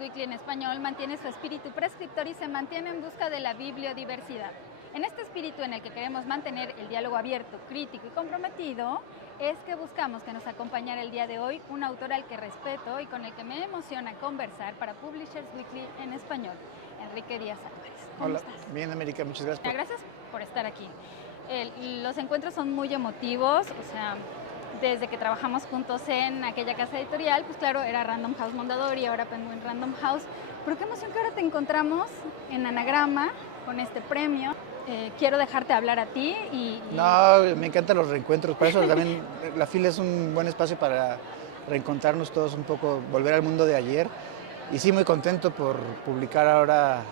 Weekly en español mantiene su espíritu prescriptor y se mantiene en busca de la bibliodiversidad. En este espíritu en el que queremos mantener el diálogo abierto, crítico y comprometido, es que buscamos que nos acompañara el día de hoy un autor al que respeto y con el que me emociona conversar para Publishers Weekly en español, Enrique Díaz Álvarez. ¿Cómo estás? Bien, América, muchas gracias. Gracias por estar aquí. Los encuentros son muy emotivos, o sea, desde que trabajamos juntos en aquella casa editorial, pues claro, era Random House Mondadori y ahora Penguin Random House. Pero qué emoción que ahora te encontramos en Anagrama con este premio. Quiero dejarte hablar a ti No, me encantan los reencuentros, por eso también la FIL es un buen espacio para reencontrarnos todos un poco, volver al mundo de ayer. Y sí, muy contento por publicar ahora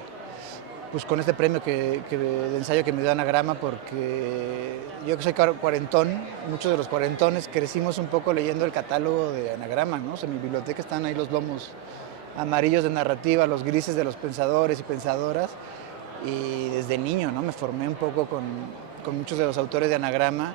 pues con este premio de ensayo que me dio Anagrama, porque yo que soy cuarentón, muchos de los cuarentones crecimos un poco leyendo el catálogo de Anagrama, ¿no? O sea, en mi biblioteca están ahí los lomos amarillos de narrativa, los grises de los pensadores y pensadoras, y desde niño, ¿no? Me formé un poco con muchos de los autores de Anagrama,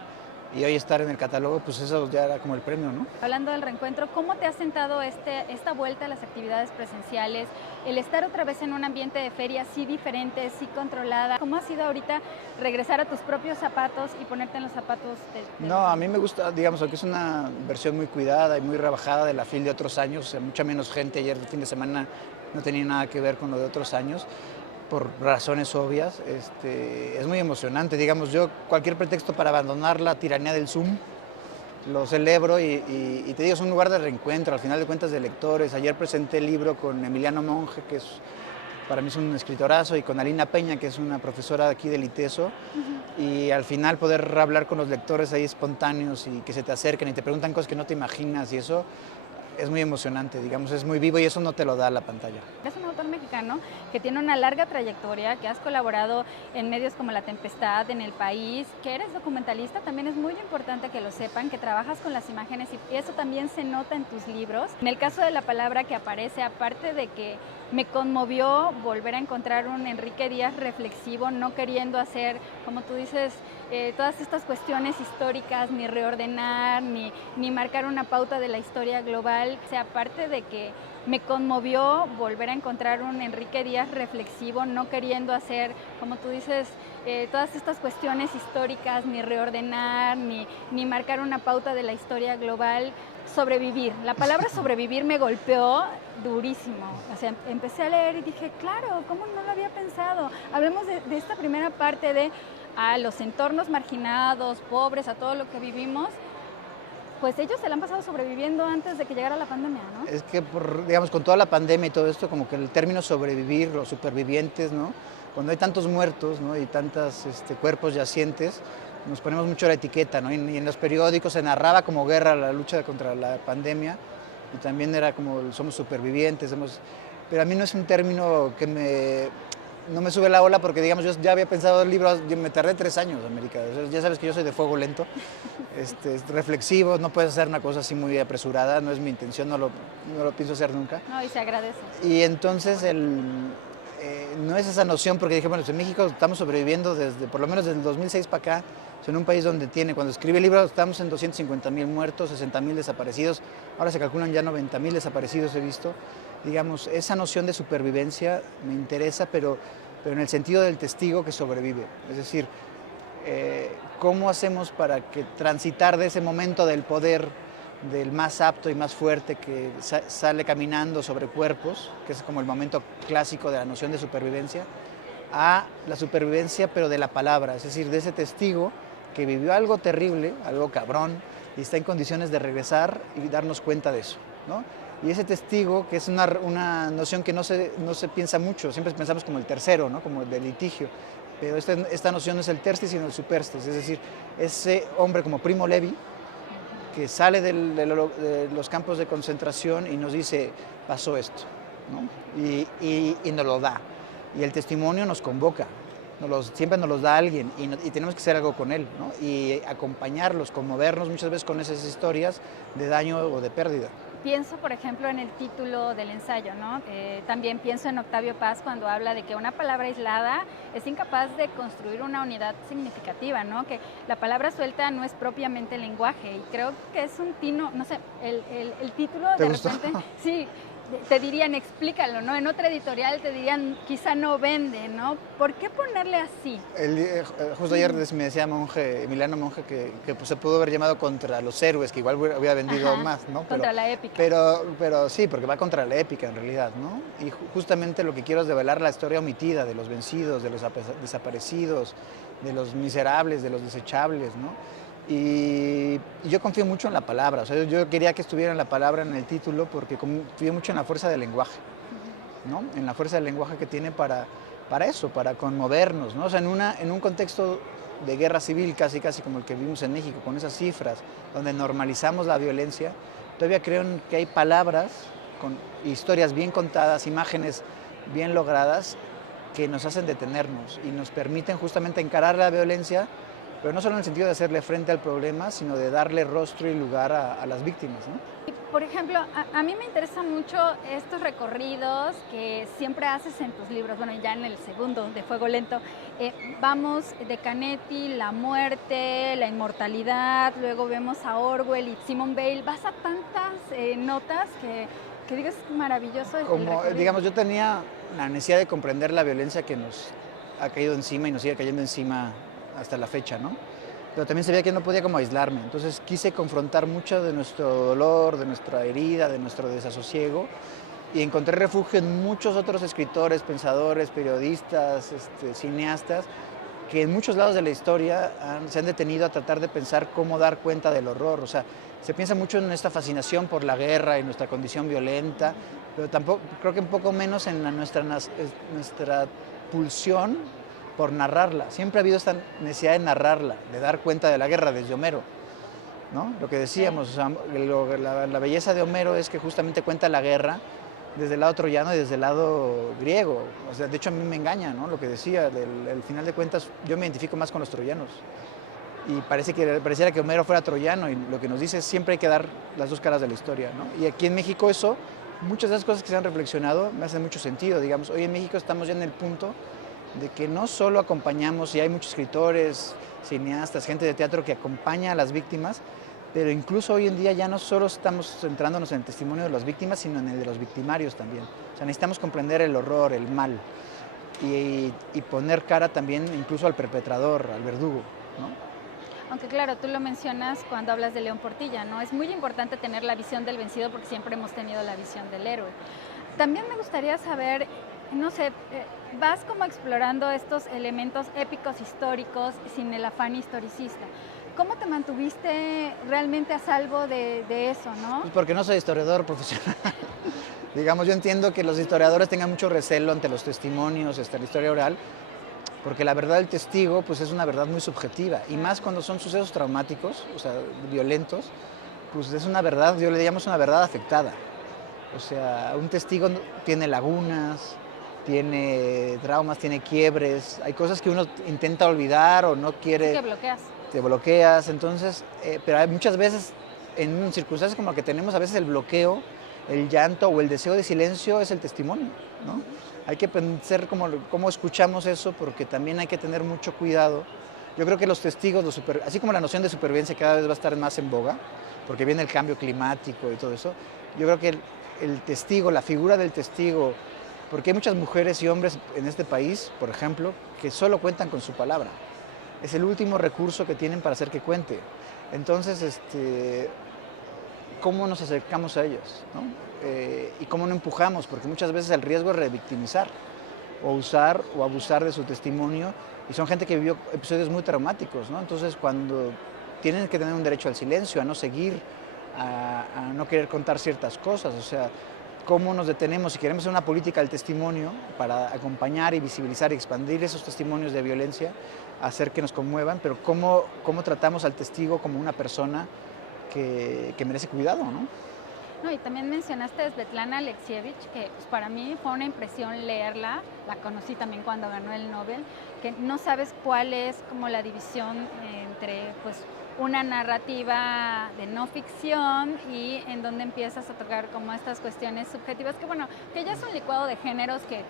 y hoy estar en el catálogo, pues eso ya era como el premio, ¿no? Hablando del reencuentro, ¿cómo te ha sentado esta vuelta a las actividades presenciales? El estar otra vez en un ambiente de feria sí diferente, sí controlada. ¿Cómo ha sido ahorita regresar a tus propios zapatos y ponerte en los zapatos de... No, a mí me gusta, digamos, aunque es una versión muy cuidada y muy rebajada de la FIL de otros años, o sea, mucha menos gente. Ayer el fin de semana no tenía nada que ver con lo de otros años, por razones obvias. Es muy emocionante, digamos, yo cualquier pretexto para abandonar la tiranía del Zoom lo celebro y te digo, es un lugar de reencuentro, al final de cuentas, de lectores. Ayer presenté el libro con Emiliano Monge, que para mí es un escritorazo, y con Alina Peña, que es una profesora de aquí del ITESO, y al final poder hablar con los lectores ahí espontáneos y que se te acerquen y te preguntan cosas que no te imaginas, y eso es muy emocionante, digamos, es muy vivo y eso no te lo da la pantalla. Es un autor mexicano que tiene una larga trayectoria, que has colaborado en medios como La Tempestad, en El País, que eres documentalista. También es muy importante que lo sepan, que trabajas con las imágenes y eso también se nota en tus libros. En el caso de La Palabra que aparece, aparte de que me conmovió volver a encontrar un Enrique Díaz reflexivo, no queriendo hacer, como tú dices, todas estas cuestiones históricas, ni reordenar, ni marcar una pauta de la historia global. O sea, aparte de que me conmovió volver a encontrar un Enrique Díaz reflexivo, no queriendo hacer, como tú dices, todas estas cuestiones históricas, ni reordenar, ni marcar una pauta de la historia global. Sobrevivir. La palabra sobrevivir me golpeó durísimo. O sea, empecé a leer y dije, claro, ¿cómo no lo había pensado? Hablemos de esta primera parte de a los entornos marginados, pobres, a todo lo que vivimos. Pues ellos se la han pasado sobreviviendo antes de que llegara la pandemia, ¿no? Es que, digamos, con toda la pandemia y todo esto, como que el término sobrevivir, los supervivientes, ¿no? Cuando hay tantos muertos, ¿no? Y tantos cuerpos yacientes, nos ponemos mucho la etiqueta, ¿no? Y en los periódicos se narraba como guerra la lucha contra la pandemia, y también era como somos supervivientes, pero a mí no es un término que no me sube la ola, porque digamos, yo ya había pensado el libro, yo me tardé 3 años, América. O sea, ya sabes que yo soy de fuego lento, reflexivo, no puedes hacer una cosa así muy apresurada, no es mi intención, no lo pienso hacer nunca. No, y se agradece. Y entonces no es esa noción, porque dije, bueno, en México estamos sobreviviendo por lo menos desde el 2006 para acá, en un país donde cuando escribe el libro estamos en 250,000 muertos, 60,000 desaparecidos, ahora se calculan ya 90,000 desaparecidos, he visto. Digamos, esa noción de supervivencia me interesa, pero en el sentido del testigo que sobrevive. Es decir, ¿cómo hacemos para que transitar de ese momento del poder del más apto y más fuerte que sale caminando sobre cuerpos, que es como el momento clásico de la noción de supervivencia, a la supervivencia pero de la palabra, es decir, de ese testigo que vivió algo terrible, algo cabrón, y está en condiciones de regresar y darnos cuenta de eso, ¿no? Y ese testigo, que es una noción que no se piensa mucho, siempre pensamos como el tercero, ¿no? Como el del litigio, pero esta noción no es el terstis sino el superstis, es decir, ese hombre como Primo Levi, que sale de los campos de concentración y nos dice, pasó esto, ¿no? Y nos lo da. Y el testimonio nos convoca, siempre nos los da alguien y tenemos que hacer algo con él, ¿no? Y acompañarlos, conmovernos muchas veces con esas historias de daño o de pérdida. Pienso, por ejemplo, en el título del ensayo, ¿no? También pienso en Octavio Paz cuando habla de que una palabra aislada es incapaz de construir una unidad significativa, ¿no? Que la palabra suelta no es propiamente lenguaje, y creo que es un tino, no sé, el título ¿Te de gustó? repente, sí, te dirían, explícalo, ¿no? En otra editorial te dirían, quizá no vende, ¿no? ¿Por qué ponerle así? Justo ayer me decía Emiliano Monge, que pues, se pudo haber llamado Contra los Héroes, que igual hubiera vendido Ajá, más, ¿no? contra la épica. Pero sí, porque va contra la épica en realidad, ¿no? Y justamente lo que quiero es develar la historia omitida de los vencidos, de los desaparecidos, de los miserables, de los desechables, ¿no? Y yo confío mucho en la palabra, o sea, yo quería que estuviera la palabra en el título porque confío mucho en la fuerza del lenguaje, ¿no? En la fuerza del lenguaje que tiene para eso, para conmovernos, ¿no? O sea, en un contexto de guerra civil casi como el que vivimos en México, con esas cifras, donde normalizamos la violencia, todavía creo que hay palabras con historias bien contadas, imágenes bien logradas, que nos hacen detenernos y nos permiten justamente encarar la violencia, pero no solo en el sentido de hacerle frente al problema, sino de darle rostro y lugar a las víctimas, ¿no? Por ejemplo, a mí me interesan mucho estos recorridos que siempre haces en tus libros, bueno, ya en el segundo, de Fuego Lento. Vamos de Canetti, la muerte, la inmortalidad, luego vemos a Orwell y Simone Weil. Vas a tantas notas que digo, es maravilloso. Como, digamos, yo tenía la necesidad de comprender la violencia que nos ha caído encima y nos sigue cayendo encima hasta la fecha, ¿no? Pero también sabía que no podía como aislarme, entonces quise confrontar mucho de nuestro dolor, de nuestra herida, de nuestro desasosiego y encontré refugio en muchos otros escritores, pensadores, periodistas, cineastas que en muchos lados de la historia se han detenido a tratar de pensar cómo dar cuenta del horror. O sea, se piensa mucho en esta fascinación por la guerra y nuestra condición violenta, pero tampoco, creo que un poco menos en nuestra pulsión por narrarla. Siempre ha habido esta necesidad de narrarla, de dar cuenta de la guerra desde Homero, ¿no? Lo que decíamos, o sea, la belleza de Homero es que justamente cuenta la guerra desde el lado troyano y desde el lado griego. O sea, de hecho a mí me engaña, ¿no? Lo que decía, al final de cuentas yo me identifico más con los troyanos. Y pareciera que Homero fuera troyano y lo que nos dice es siempre hay que dar las dos caras de la historia, ¿no? Y aquí en México eso, muchas de las cosas que se han reflexionado me hacen mucho sentido. Digamos, hoy en México estamos ya en el punto de que no solo acompañamos, y hay muchos escritores, cineastas, gente de teatro que acompaña a las víctimas, pero incluso hoy en día ya no solo estamos centrándonos en el testimonio de las víctimas, sino en el de los victimarios también. O sea, necesitamos comprender el horror, el mal, y poner cara también incluso al perpetrador, al verdugo, ¿no? Aunque claro, tú lo mencionas cuando hablas de León Portilla, ¿no? Es muy importante tener la visión del vencido porque siempre hemos tenido la visión del héroe. También me gustaría saber, no sé, vas como explorando estos elementos épicos históricos sin el afán historicista. ¿Cómo te mantuviste realmente a salvo de eso, no? Pues porque no soy historiador profesional. Digamos, yo entiendo que los historiadores tengan mucho recelo ante los testimonios, la historia oral, porque la verdad del testigo pues es una verdad muy subjetiva, y más cuando son sucesos traumáticos, o sea, violentos, pues es una verdad, yo le llamo una verdad afectada. O sea, un testigo tiene lagunas, tiene traumas, tiene quiebres, hay cosas que uno intenta olvidar o no quiere. Sí, que bloqueas. Te bloqueas, entonces, pero hay muchas veces, en circunstancias como la que tenemos, a veces el bloqueo, el llanto o el deseo de silencio es el testimonio, ¿no? Hay que pensar cómo escuchamos eso, porque también hay que tener mucho cuidado. Yo creo que los testigos, así como la noción de supervivencia cada vez va a estar más en boga, porque viene el cambio climático y todo eso, yo creo que el testigo, la figura del testigo, porque hay muchas mujeres y hombres en este país, por ejemplo, que solo cuentan con su palabra. Es el último recurso que tienen para hacer que cuente. Entonces, ¿cómo nos acercamos a ellos, ¿no? Y cómo no empujamos, porque muchas veces el riesgo es revictimizar o usar o abusar de su testimonio, y son gente que vivió episodios muy traumáticos, ¿no? Entonces, cuando tienen que tener un derecho al silencio, a no seguir, a no querer contar ciertas cosas, o sea, cómo nos detenemos si queremos hacer una política del testimonio para acompañar y visibilizar y expandir esos testimonios de violencia, hacer que nos conmuevan, pero cómo tratamos al testigo como una persona que merece cuidado, ¿no? No, y también mencionaste a Svetlana Alexievich, que pues, para mí fue una impresión leerla, la conocí también cuando ganó el Nobel, que no sabes cuál es como la división entre pues una narrativa de no ficción y en donde empiezas a tocar como estas cuestiones subjetivas, que bueno, que ya es un licuado de géneros que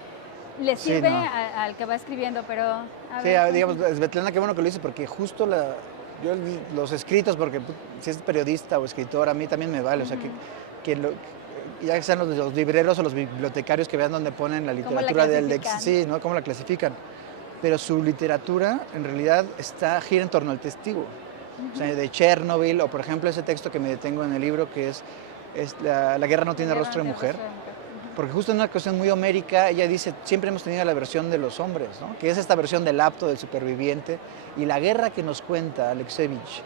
le sirve Sí, no. al que va escribiendo, pero... Sí, digamos, Svetlana, qué bueno que lo dice, porque justo yo los escritos, porque si es periodista o escritor, a mí también me vale, o sea, ya sean los libreros o los bibliotecarios que vean donde ponen la ¿Cómo la literatura clasifican? sí, ¿no? Cómo la clasifican. Pero su literatura en realidad gira en torno al testigo. O sea, de Chernobyl, o por ejemplo ese texto que me detengo en el libro que es la guerra no tiene rostro de mujer. Porque justo en una cuestión muy homérica, ella dice, siempre hemos tenido la versión de los hombres, ¿no? Que es esta versión del apto, del superviviente, y la guerra que nos cuenta Alexievich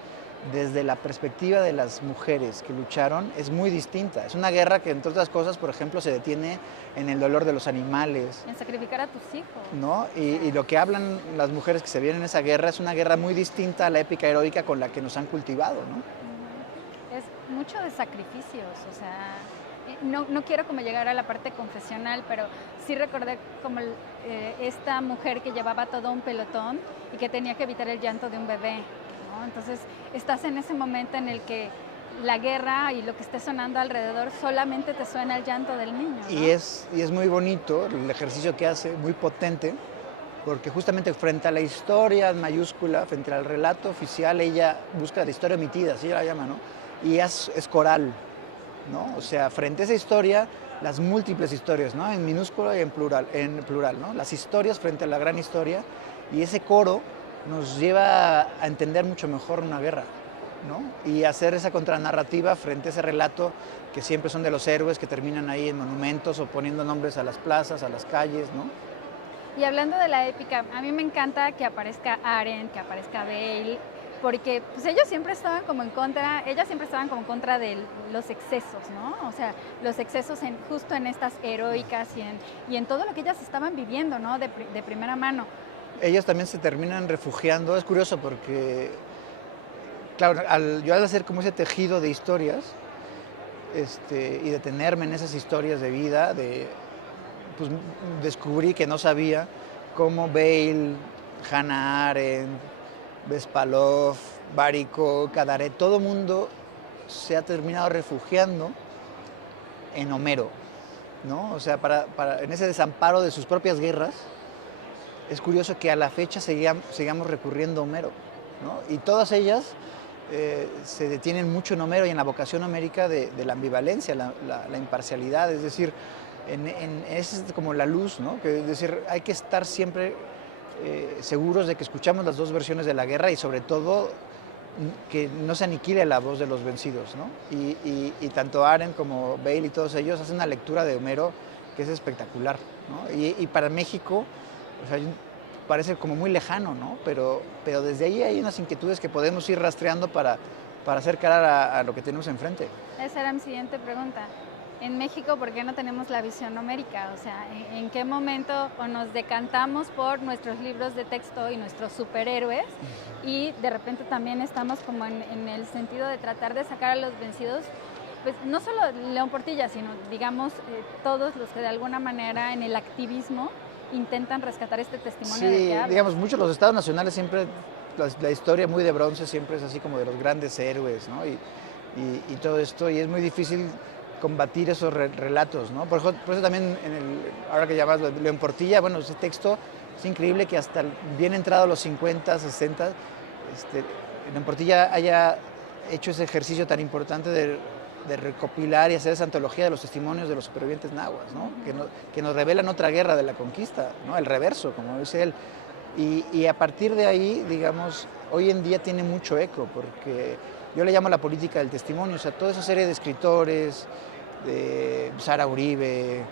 desde la perspectiva de las mujeres que lucharon es muy distinta. Es una guerra que, entre otras cosas, por ejemplo, se detiene en el dolor de los animales. En sacrificar a tus hijos. ¿No? Y lo que hablan las mujeres que se vienen en esa guerra es una guerra muy distinta a la épica heroica con la que nos han cultivado, ¿no? Es mucho de sacrificios, o sea, no quiero como llegar a la parte confesional, pero sí recordé como esta mujer que llevaba todo un pelotón y que tenía que evitar el llanto de un bebé, ¿no? Entonces estás en ese momento en el que la guerra y lo que esté sonando alrededor solamente te suena el llanto del niño, ¿no? Y es muy bonito el ejercicio que hace, muy potente, porque justamente frente a la historia mayúscula, frente al relato oficial, ella busca la historia omitida, así la llama, ¿no? Y es coral, ¿no? O sea, frente a esa historia, las múltiples historias, ¿no? En minúsculo y en plural, ¿no? Las historias frente a la gran historia, y ese coro nos lleva a entender mucho mejor una guerra, ¿no? Y hacer esa contranarrativa frente a ese relato que siempre son de los héroes que terminan ahí en monumentos o poniendo nombres a las plazas, a las calles, ¿no? Y hablando de la épica, a mí me encanta que aparezca Arendt, que aparezca Bale, porque pues ellas siempre estaban como en contra de los excesos, ¿no? O sea, los excesos justo en estas heroicas y en todo lo que ellas estaban viviendo, ¿no? De primera mano. Ellas también se terminan refugiando, es curioso porque, claro, yo al hacer como ese tejido de historias y detenerme en esas historias de vida, pues descubrí que no sabía cómo Bale, Hannah Arendt, Bespalov, Barico, Cadaret, todo mundo se ha terminado refugiando en Homero, ¿no? O sea, en ese desamparo de sus propias guerras, es curioso que a la fecha sigamos recurriendo a Homero, ¿no? Y todas ellas se detienen mucho en Homero y en la vocación homérica de la ambivalencia, la imparcialidad, es decir, es como la luz, ¿no? Que es decir, hay que estar siempre seguros de que escuchamos las dos versiones de la guerra y sobre todo que no se aniquile la voz de los vencidos, ¿no? Y tanto Arendt como Bale y todos ellos hacen una lectura de Homero que es espectacular, ¿no? Y para México, o sea, parece como muy lejano, ¿no? Pero desde ahí hay unas inquietudes que podemos ir rastreando para hacer cara a lo que tenemos enfrente. Esa era mi siguiente pregunta. En México, ¿por qué no tenemos la visión homérica? O sea, ¿en qué momento o nos decantamos por nuestros libros de texto y nuestros superhéroes y de repente también estamos como en el sentido de tratar de sacar a los vencidos? Pues no solo León Portilla, sino digamos todos los que de alguna manera en el activismo intentan rescatar este testimonio de que hablan. Digamos, muchos los estados nacionales siempre, la historia muy de bronce siempre es así como de los grandes héroes, ¿no? Y todo esto, y es muy difícil combatir esos relatos, ¿no? Por eso también, ahora que llamas León Portilla, bueno, ese texto es increíble que hasta bien entrado a los 50, 60, León Portilla haya hecho ese ejercicio tan importante de recopilar y hacer esa antología de los testimonios de los supervivientes nahuas, ¿no? Que nos revelan otra guerra de la conquista, ¿no? El reverso, como dice él. Y a partir de ahí, digamos, hoy en día tiene mucho eco, porque yo le llamo la política del testimonio, o sea, toda esa serie de escritores, de Sara Uribe,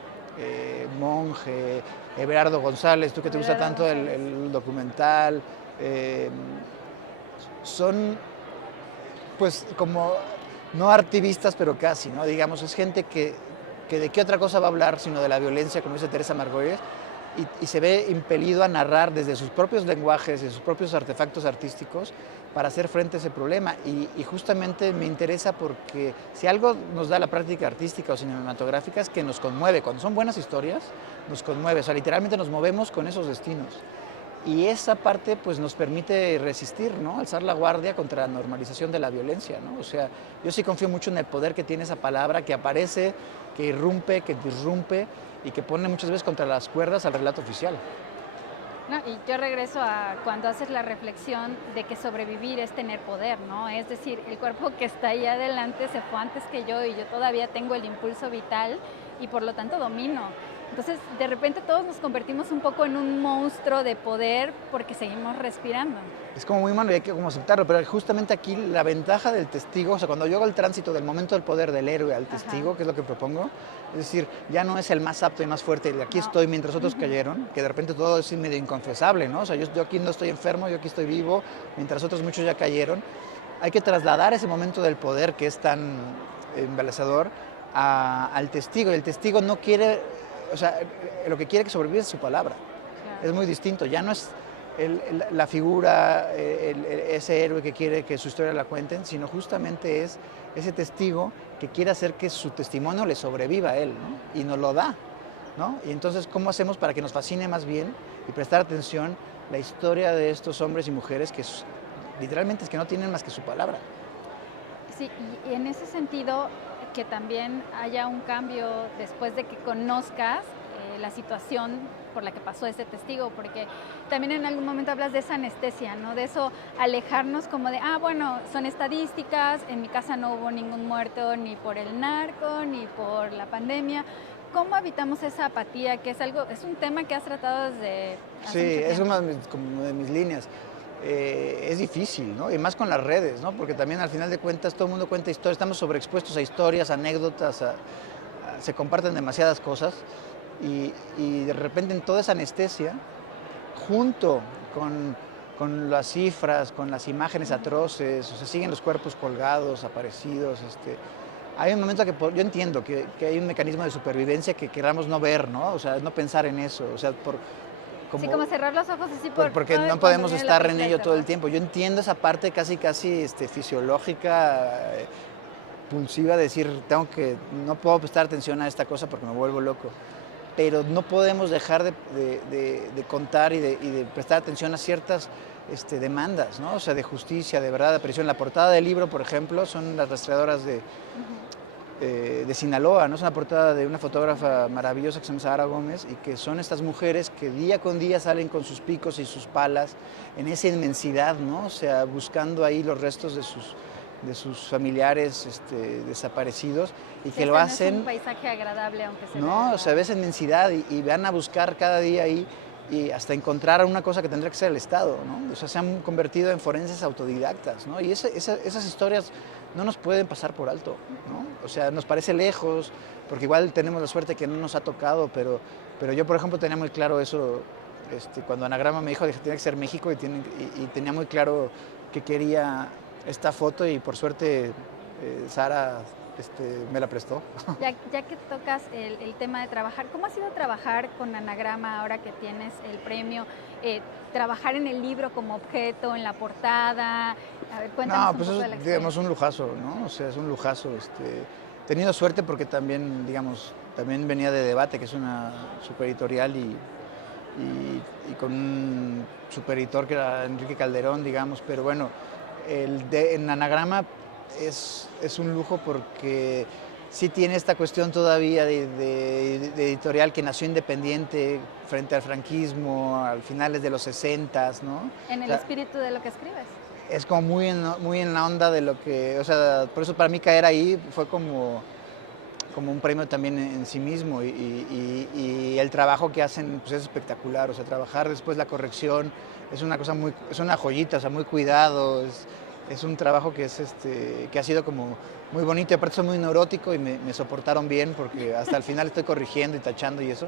Monge, Everardo González, tú que te gusta tanto el documental, son pues como no activistas, pero casi, ¿no? Digamos, es gente que de qué otra cosa va a hablar sino de la violencia, como dice Teresa Margolles, y se ve impelido a narrar desde sus propios lenguajes, de sus propios artefactos artísticos, para hacer frente a ese problema. Y justamente me interesa porque si algo nos da la práctica artística o cinematográfica es que nos conmueve. Cuando son buenas historias, nos conmueve. O sea, literalmente nos movemos con esos destinos. Y esa parte pues nos permite resistir, ¿no? Alzar la guardia contra la normalización de la violencia, ¿no? O sea, yo sí confío mucho en el poder que tiene esa palabra, que aparece, que irrumpe, que disrumpe y que pone muchas veces contra las cuerdas al relato oficial. No, y yo regreso a cuando haces la reflexión de que sobrevivir es tener poder, ¿no? Es decir, el cuerpo que está ahí adelante se fue antes que yo y yo todavía tengo el impulso vital y por lo tanto domino. Entonces, de repente todos nos convertimos un poco en un monstruo de poder porque seguimos respirando. Es como muy malo y hay que como aceptarlo, pero justamente aquí la ventaja del testigo, o sea, cuando yo hago el tránsito del momento del poder del héroe al testigo, Ajá. que es lo que propongo, es decir, ya no es el más apto y más fuerte, y aquí No. estoy mientras otros cayeron, que de repente todo es medio inconfesable, ¿no? O sea, yo aquí no estoy enfermo, yo aquí estoy vivo, mientras otros muchos ya cayeron. Hay que trasladar ese momento del poder que es tan embelezador al testigo, y el testigo no quiere, o sea, lo que quiere que sobreviva es su palabra. Es Claro. muy distinto, ya no es la figura, ese héroe que quiere que su historia la cuenten, sino justamente es ese testigo que quiere hacer que su testimonio le sobreviva a él, ¿no? Y nos lo da, ¿no? Y entonces, ¿cómo hacemos para que nos fascine más bien y prestar atención la historia de estos hombres y mujeres que literalmente es que no tienen más que su palabra? Sí, y en ese sentido, que también haya un cambio después de que conozcas la situación por la que pasó ese testigo, porque también en algún momento hablas de esa anestesia, ¿no? De eso alejarnos como de, bueno, son estadísticas, en mi casa no hubo ningún muerto ni por el narco, ni por la pandemia. ¿Cómo evitamos esa apatía, que es algo, es un tema que has tratado desde Sí, hace mucho es tiempo? una como de mis líneas. Es difícil, ¿no? Y más con las redes, ¿no? Porque también al final de cuentas todo el mundo cuenta historias, estamos sobreexpuestos a historias, anécdotas, se comparten demasiadas cosas y de repente en toda esa anestesia, junto con las cifras, con las imágenes atroces, o sea, siguen los cuerpos colgados, aparecidos, hay un momento que yo entiendo que hay un mecanismo de supervivencia que queramos no ver, ¿no? O sea, no pensar en eso, o sea, Sí, como como cerrar los ojos así por, porque ay, no cuando podemos viene la estar en película de ello todo el terror. tiempo. Yo entiendo esa parte casi fisiológica, pulsiva, de decir, no puedo prestar atención a esta cosa porque me vuelvo loco. Pero no podemos dejar de contar y de prestar atención a ciertas demandas, ¿no? O sea, de justicia, de verdad, de aparición. La portada del libro, por ejemplo, son las rastreadoras Ujú. de Sinaloa, ¿no? Es una portada de una fotógrafa maravillosa que se llama Sara Gómez y que son estas mujeres que día con día salen con sus picos y sus palas en esa inmensidad, ¿no? O sea, buscando ahí los restos de sus familiares desaparecidos y Sí, que lo este no es un hacen, paisaje agradable, aunque se vea, ¿no? O sea, ¿verdad? ves inmensidad y van a buscar cada día ahí y hasta encontrar una cosa que tendría que ser el Estado, ¿no? O sea, se han convertido en forenses autodidactas, ¿no? Y esas historias no nos pueden pasar por alto, ¿no? O sea, nos parece lejos, porque igual tenemos la suerte que no nos ha tocado, pero yo, por ejemplo, tenía muy claro eso, cuando Anagrama me dijo que tenía que ser México y tenía muy claro que quería esta foto y por suerte Sara me la prestó. Ya que tocas el tema de trabajar, ¿cómo ha sido trabajar con Anagrama ahora que tienes el premio? Trabajar en el libro como objeto, en la portada. A ver, cuéntanos No, un pues poco eso de la es, digamos, un experiencia. lujazo, ¿no? O sea, es un lujazo. He tenido suerte porque también, digamos, también venía de Debate, que es una super editorial, y con un super editor que era Enrique Calderón, digamos, pero bueno, en Anagrama es un lujo porque sí tiene esta cuestión todavía de editorial que nació independiente frente al franquismo, al finales de los 60, ¿no? En O el sea, espíritu de lo que escribes. es como muy en la onda de lo que, o sea, por eso para mí caer ahí fue como un premio también en sí mismo y el trabajo que hacen pues es espectacular, o sea, trabajar después la corrección es una cosa es una joyita, o sea, muy cuidado, es un trabajo que ha sido como muy bonito y aparte soy muy neurótico y me soportaron bien porque hasta el final estoy corrigiendo y tachando y eso,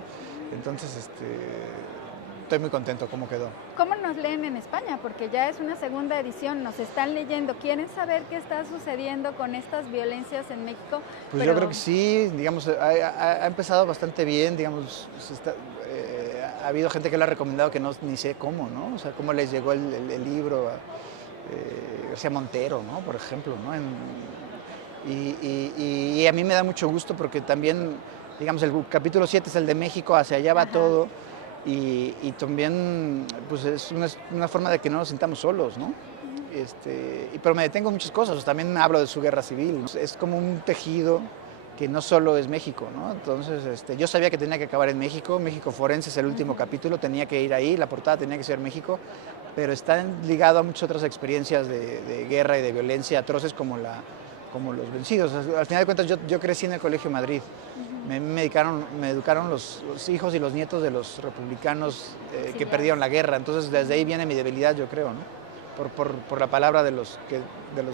entonces estoy muy contento cómo quedó. ¿Cómo nos leen en España? Porque ya es una segunda edición, nos están leyendo, quieren saber qué está sucediendo con estas violencias en México, Pues yo creo pero que sí, digamos, ha empezado bastante bien, digamos, ha habido gente que lo ha recomendado que no, ni sé cómo, ¿no? O sea, cómo les llegó el libro a García Montero, ¿no? Por ejemplo, ¿no? Y a mí me da mucho gusto porque también, digamos, el capítulo 7 es el de México, hacia allá va ajá. todo, y también, pues es una forma de que no nos sintamos solos, ¿no? Pero me detengo en muchas cosas, también hablo de su guerra civil, ¿no? Es como un tejido que no solo es México, ¿no? Entonces, yo sabía que tenía que acabar en México. México Forense es el último capítulo, tenía que ir ahí, la portada tenía que ser México, pero está ligado a muchas otras experiencias de guerra y de violencia atroces como Los Vencidos. Al final de cuentas, yo crecí en el Colegio Madrid. Me educaron los hijos y los nietos de los republicanos que perdieron la guerra. Entonces, desde ahí viene mi debilidad, yo creo, ¿no? Por la palabra de los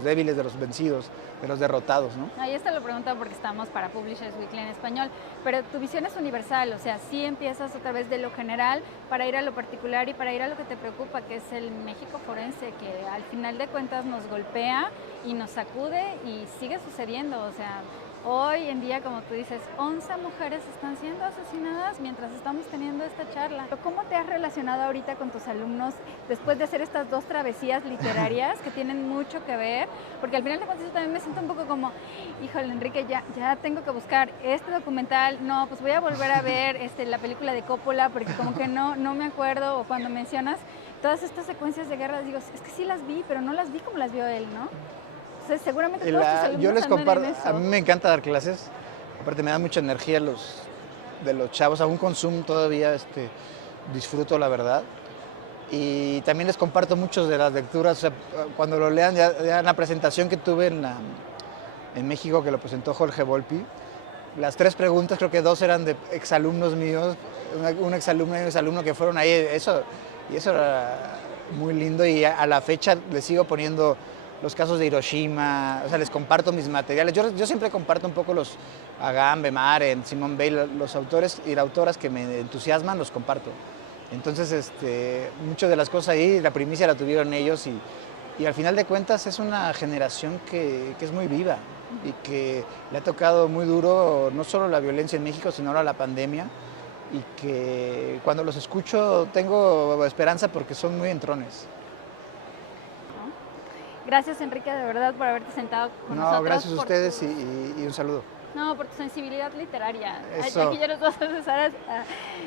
débiles, de los vencidos, de los derrotados, ¿no? Ahí está la pregunta porque estamos para Publishers Weekly en español, pero tu visión es universal, o sea, sí empiezas otra vez de lo general para ir a lo particular y para ir a lo que te preocupa, que es el México forense, que al final de cuentas nos golpea y nos sacude y sigue sucediendo, o sea, hoy en día, como tú dices, 11 mujeres están siendo asesinadas mientras estamos teniendo esta charla. ¿Cómo te has relacionado ahorita con tus alumnos después de hacer estas dos travesías literarias que tienen mucho que ver? Porque al final de cuentas yo también me siento un poco como, híjole, Enrique, ya tengo que buscar este documental, no, pues voy a volver a ver la película de Coppola porque como que no me acuerdo, o cuando mencionas todas estas secuencias de guerra, digo, es que sí las vi, pero no las vi como las vio él, ¿no? Entonces, seguramente todos tus alumnos yo les comparto, en eso. a mí me encanta dar clases, aparte me da mucha energía de los chavos, aún con Zoom todavía disfruto la verdad. Y también les comparto muchos de las lecturas, o sea, cuando lo lean, ya en la presentación que tuve en México, que lo presentó Jorge Volpi, las 3 preguntas, creo que 2 eran de exalumnos míos, un exalumno y un exalumno que fueron ahí, y eso era muy lindo, y a la fecha les sigo poniendo los casos de Hiroshima, o sea, les comparto mis materiales. Yo siempre comparto un poco los Agamben, Maren, Simone Weil, los autores y las autoras que me entusiasman, los comparto. Entonces, muchas de las cosas ahí, la primicia la tuvieron ellos y al final de cuentas es una generación que es muy viva y que le ha tocado muy duro no solo la violencia en México, sino ahora la pandemia, y que cuando los escucho tengo esperanza porque son muy entrones. Gracias, Enrique, de verdad, por haberte sentado con nosotros. No, gracias a ustedes y un saludo. No, por tu sensibilidad literaria. Eso. Aquí ya nos vamos a empezar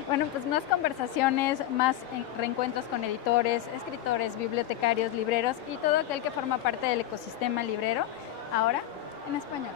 bueno, pues más conversaciones, más reencuentros con editores, escritores, bibliotecarios, libreros y todo aquel que forma parte del ecosistema librero, ahora en español.